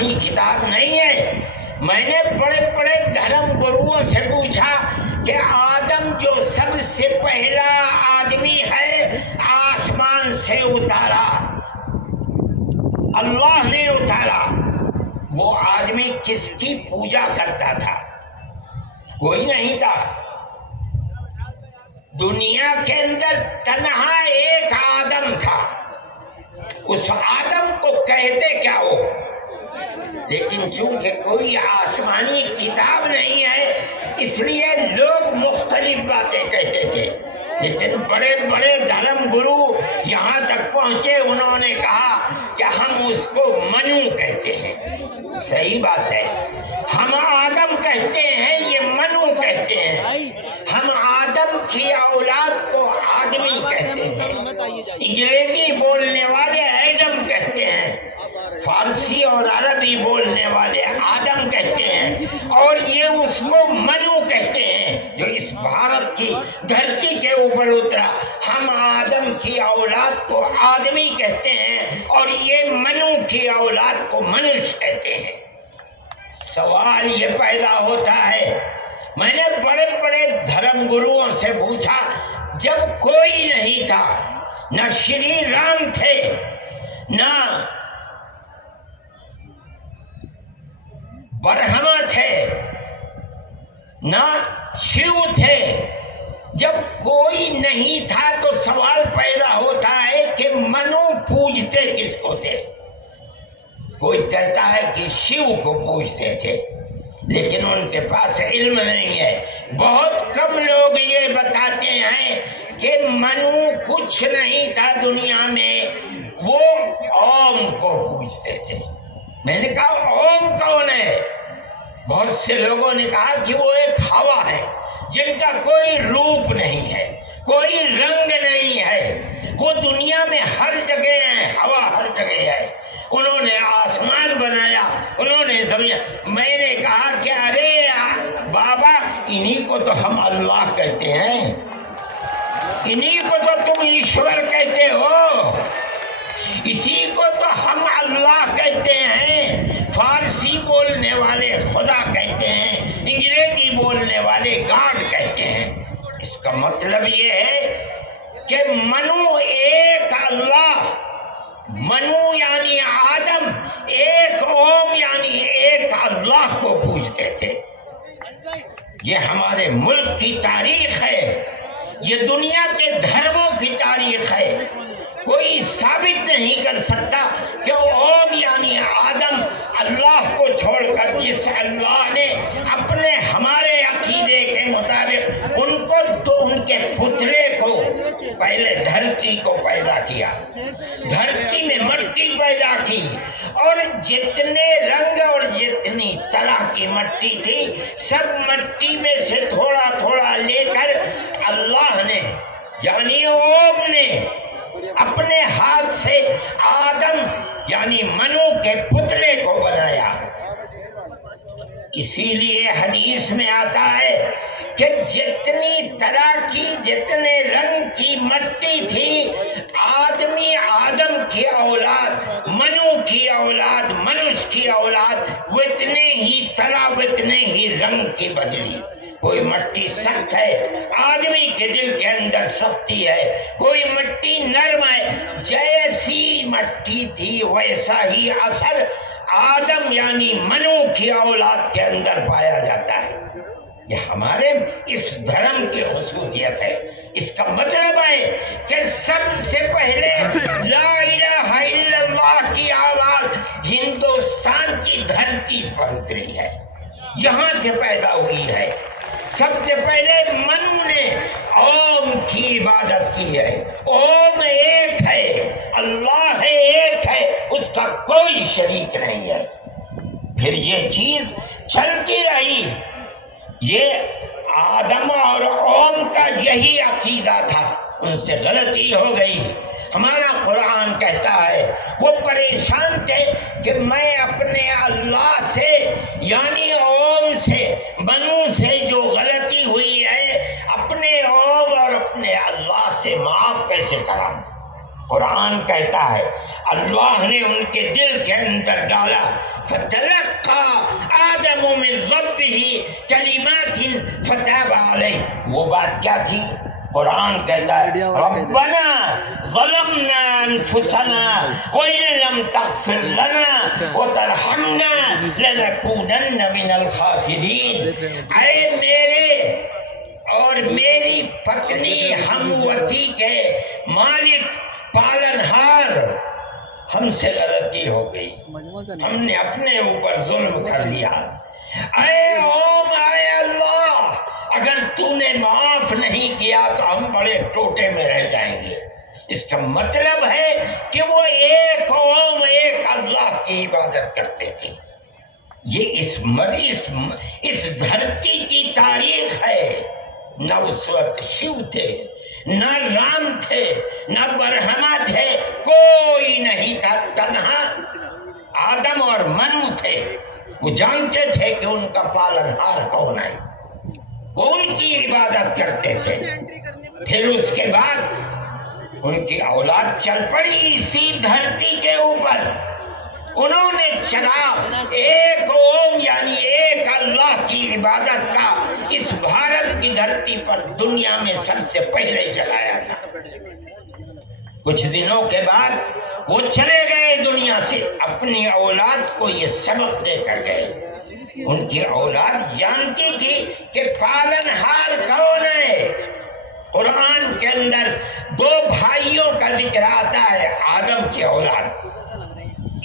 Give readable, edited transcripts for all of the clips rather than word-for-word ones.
آسمانی کتاب نہیں ہے۔ میں نے بڑے بڑے دھرم گروؤں سے پوچھا کہ آدم جو سب سے پہلا آدمی ہے آسمان سے اتارا، اللہ نے اتارا، وہ آدمی کس کی پوجا کرتا تھا؟ کوئی نہیں تھا۔ دنیا کے اندر تنہا ایک آدم تھا، اس آدم کو کہتے کیا ہو؟ لیکن چونکہ کوئی آسمانی کتاب نہیں ہے اس لیے لوگ مختلف باتیں کہتے تھے، لیکن بڑے بڑے دھرم گرو یہاں تک پہنچے، انہوں نے کہا کہ ہم اس کو منو کہتے ہیں۔ صحیح بات ہے، ہم آدم کہتے ہیں، یہ منو کہتے ہیں۔ ہم آدم کی اولاد کو آدمی کہتے ہیں، انگریزی بولنے والے ایڈم کہتے ہیں، فارسی اور عربی بولنے والے آدم کہتے ہیں، اور یہ اس کو منو کہتے ہیں جو اس بھارت کی دھرتی کے اوپر اترا۔ ہم آدم کی اولاد کو آدمی کہتے ہیں اور یہ منو کی اولاد کو منش کہتے ہیں۔ سوال یہ پیدا ہوتا ہے، میں نے بڑے بڑے دھرم گروؤں سے پوچھا، جب کوئی نہیں تھا، نہ شری رام تھے، نہ برہما تھے، نہ شیو تھے، جب کوئی نہیں تھا تو سوال پیدا ہوتا ہے کہ منو پوجتے کس کو تھے؟ کوئی کہتا ہے کہ شیو کو پوجتے تھے، لیکن ان کے پاس علم نہیں ہے۔ بہت کم لوگ یہ بتاتے ہیں کہ منو کچھ نہیں تھا دنیا میں، وہ اوم کو پوجتے تھے۔ میں نے کہا اوم کون ہے؟ بہت سے لوگوں نے کہا کہ وہ ایک ہوا ہے جن کا کوئی روپ نہیں ہے، کوئی رنگ نہیں ہے، وہ دنیا میں ہر جگہ ہے، ہوا ہر جگہ ہے۔ انہوں نے آسمان بنایا، انہوں نے زمین۔ میں نے کہا کہ ارے بابا، انہی کو تو ہم اللہ کہتے ہیں، انہی کو تو تم ایشور کہتے ہو، اسی کو تو ہم اللہ کہتے ہیں۔ فارسی بولنے والے خدا کہتے ہیں، انگریزی بولنے والے گاڈ کہتے ہیں۔ اس کا مطلب یہ ہے کہ منو ایک اللہ، منو یعنی آدم، ایک اوم یعنی ایک اللہ کو پوجتے تھے۔ یہ ہمارے ملک کی تاریخ ہے، یہ دنیا کے دھرموں کی تاریخ ہے۔ کوئی ثابت نہیں کر سکتا کہ اوم یعنی آدم اللہ کو چھوڑ کر جس اللہ نے اپنے ہمارے عقیدے کے مطابق ان کو تو ان کے پترے کو پہلے دھرتی کو پیدا کیا، دھرتی میں مٹی پیدا کی، اور جتنے رنگ اور جتنی طرح کی مٹی تھی سب مٹی میں سے تھوڑا تھوڑا لے کر اللہ نے یعنی اوم نے اپنے ہاتھ سے آدم یعنی منو کے پتلے کو بنایا۔ اسی لیے حدیث میں آتا ہے کہ جتنی طرح کی جتنے رنگ کی مٹی تھی، آدمی آدم کی اولاد، منو کی اولاد، منش کی اولاد، وہ اتنے ہی طرح اتنے ہی رنگ کی بدلی۔ کوئی مٹی سخت ہے، آدمی کے دل کے اندر سختی ہے، کوئی مٹی نرم ہے، جیسی مٹی تھی ویسا ہی اثر آدم یعنی منو کی اولاد کے اندر پایا جاتا ہے۔ یہ ہمارے اس دھرم کی خصوصیت ہے۔ اس کا مطلب ہے کہ سب سے پہلے لا الہ الا اللہ کی آواز ہندوستان کی دھرتی پر اتری ہے، یہاں سے پیدا ہوئی ہے۔ سب سے پہلے منو نے اوم کی عبادت کی ہے۔ اوم ایک ہے، اللہ ہے، ایک ہے، اس کا کوئی شریک نہیں ہے۔ پھر یہ چیز چلتی رہی، یہ آدم اور اوم کا یہی عقیدہ تھا، ان سے غلطی ہو گئی۔ ہمارا قرآن کہتا ہے وہ پریشان تھے کہ میں اپنے اللہ سے یعنی اوم سے، منو سے جو غلطی ہوئی ہے، اپنے اوم اور اپنے اللہ سے معاف کیسے کراؤں؟ قرآن کہتا ہے اللہ نے ان کے دل کے اندر ڈالا فَتَلَقَّى آدَمُ مِن رَبِّهِ كَلِمَاتٍ فَتَابَ عَلَيْهِ. وہ بات کیا تھی؟ قرآن کہتا ہے ربنا ظلمنا انفسنا وَإِن لَمْ تَغْفِرْ لَنَا وَتَرْحَمْنَا لَنَكُونَنَّ مِنَ الْخَاسِرِينَ. اے میرے اور میری پتنی ہموتی کے مالک پالنہار، ہم سے غلطی ہو گئی، ہم نے اپنے اوپر ظلم کر دیا. اے اوم، اے اللہ، اگر تو نے معاف نہیں کیا تو ہم بڑے ٹوٹے میں رہ جائیں گے. اس کا مطلب ہے کہ وہ ایک قوم ایک اللہ کی عبادت کرتے تھے. یہ اس دھرتی کی تاریخ ہے. نہ اس وقت شیو تھے، نہ رام تھے، نہ برہما تھے، کوئی نہیں تھا. تنہا آدم اور منو تھے. وہ جانتے تھے کہ ان کا پالنہار کون ہے، وہ ان کی عبادت کرتے تھے. پھر اس کے بعد ان کی اولاد چل پڑی اسی دھرتی کے اوپر. انہوں نے چراغ ایک اوم یعنی ایک اللہ کی عبادت کا اس بھارت کی دھرتی پر دنیا میں سب سے پہلے جلایا تھا. کچھ دنوں کے بعد وہ چلے گئے دنیا سے، اپنی اولاد کو یہ سبق دے کر گئے. ان کی اولاد جانتی تھی کہ پالنہار کون ہے. قرآن کے اندر دو بھائیوں کا ذکر آتا ہے، آدم کی اولاد.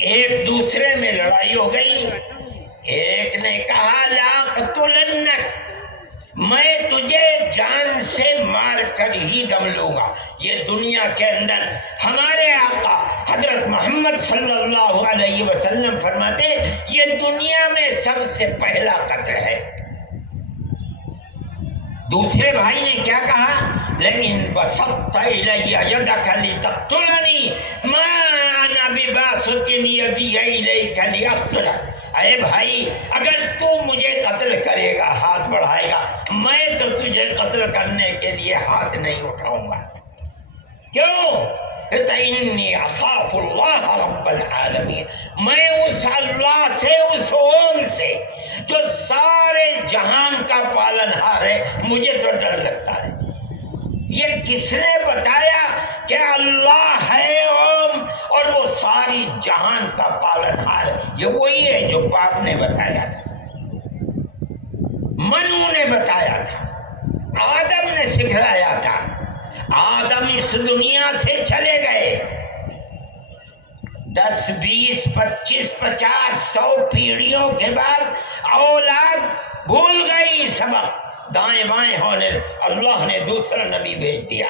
ایک دوسرے میں لڑائی ہو گئی. ایک نے کہا لاقتلنک، میں تجھے جان سے مار کر ہی دم لوں گا. یہ دنیا کے اندر ہمارے آقا حضرت محمد صلی اللہ علیہ وسلم فرماتے یہ دنیا میں سب سے پہلا قتل ہے. دوسرے بھائی نے کیا کہا؟ لیکن بسطت الی یدک لتقتلنی ما انا بباسط یدی الیک لاقتلک. اے بھائی، اگر تو مجھے قتل کرے گا، ہاتھ بڑھائے گا، میں تو تجھے قتل کرنے کے لیے ہاتھ نہیں اٹھاؤں گا. کیوں؟ انی اخاف اللہ رب العالمین. میں اس اللہ سے، اس اوم سے جو سارے جہان کا پالنہار ہے، مجھے تو ڈر لگتا ہے. یہ کس نے بتایا کہ اللہ ہے اوم اور وہ ساری جہان کا پالنہار؟ یہ وہی ہے جو باپ نے بتایا تھا، منو نے بتایا تھا، آدم نے سکھلایا تھا. آدم اس دنیا سے چلے گئے. 10 20 25 50 100 پیڑھیوں کے بعد اولاد بھول گئی سبق. دائیں بائیں ہونے اللہ نے دوسرا نبی بھیج دیا.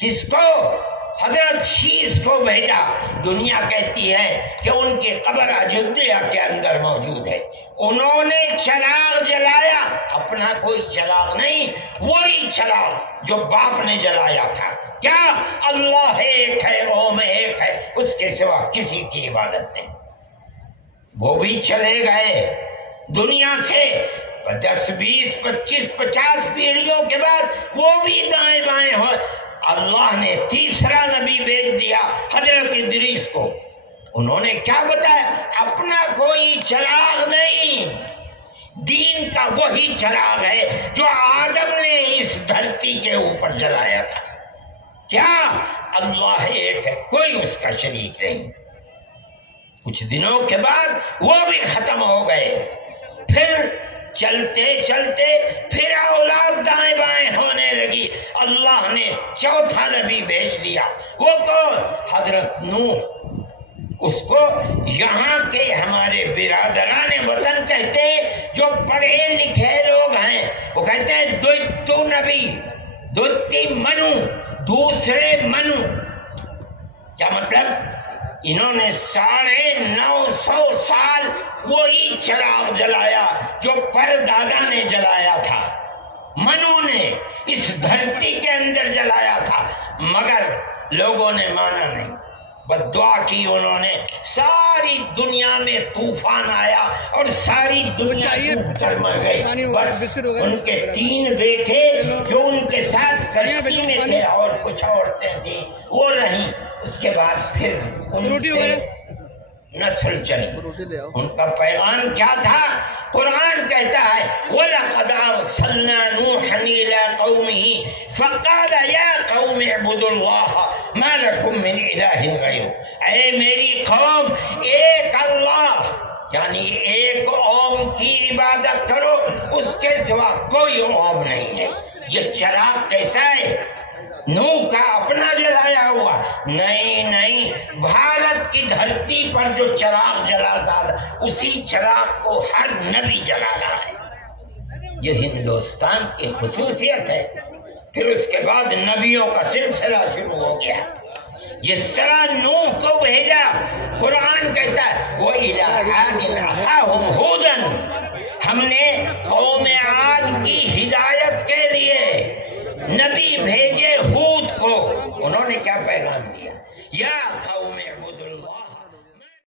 کس کو؟ حضرت شیس کو بھیجا. دنیا کہتی ہے کہ ان کی قبر اجودھیا کے اندر موجود ہے. انہوں نے چراغ جلایا، اپنا کوئی چراغ نہیں، وہی چراغ جو باپ نے جلایا تھا. کیا؟ اللہ ایک ہے، اوم ایک ہے، اس کے سوا کسی کی عبادت نہیں. وہ بھی چلے گئے دنیا سے. 10 20 25 50 پیڑھیوں کے بعد وہ بھی دائیں بائیں ہو. اللہ نے تیسرا نبی بھیج دیا حضرت ادریس کو. انہوں نے کیا بتایا؟ اپنا کوئی چراغ نہیں، دین کا وہی چراغ ہے جو آدم نے اس دھرتی کے اوپر جلایا تھا. کیا؟ اللہ ایک ہے، کوئی اس کا شریک نہیں. کچھ دنوں کے بعد وہ بھی ختم ہو گئے. پھر چلتے چلتے پھر اولاد دائیں بائیں ہونے لگی. اللہ نے چوتھا نبی بھیج دیا. وہ کون؟ حضرت نوح. اس کو یہاں کے ہمارے برادران وطن کہتے ہیں، جو پڑھے لکھے لوگ ہیں وہ کہتے ہیں دوتو نبی، دوتی منو، دوسرے منو. کیا مطلب؟ انہوں نے 950 سال وہی چراغ جلایا جو پردادا نے جلایا تھا، منو نے اس دھرتی کے اندر جلایا تھا، مگر لوگوں نے مانا نہیں. بددعا کی انہوں نے، ساری دنیا میں طوفان آیا اور ساری دنیا ڈوب کر مر گئی، بس ان کے 3 بیٹے جو ان کے ساتھ کشتی میں تھے اور کچھ عورتیں تھیں وہ رہیں، اس کے بعد پھر ان سے نسل چلی۔ ان کا پیغام کیا تھا؟ قرآن کہتا ہے وَلَقَدْ أَرْسَلْنَا نُوحًا إِلَىٰ قَوْمِهِ فَقَالَ يَا قَوْمِ اعْبُدُوا اللَّهَ مَا لَكُم مِّنْ إِلَٰهٍ غَيْرُهُ، اے میری قوم ایک اللہ یعنی ایک قوم کی عبادت کرو، اس کے سوا کوئی قوم نہیں ہے۔ یہ چراغ کیسا ہے؟ نوح کا اپنا جلایا ہوا نہیں، بھارت کی دھرتی پر جو چراغ جلاتا تھا اسی چراغ کو ہر نبی جلا رہا ہے، یہ ہندوستان کی خصوصیت ہے۔ پھر اس کے بعد نبیوں کا سلسلہ شروع ہو گیا، جس طرح نوح کو بھیجا، قرآن کہتا ہے وَإِلَىٰ عَادٍ أَخَاهُمْ هُودًا، ہم نے قوم عاد کی ہدایت کے لیے نبی بھیجے ہود کو، انہوں نے کیا پیغام دیا؟ یا قوم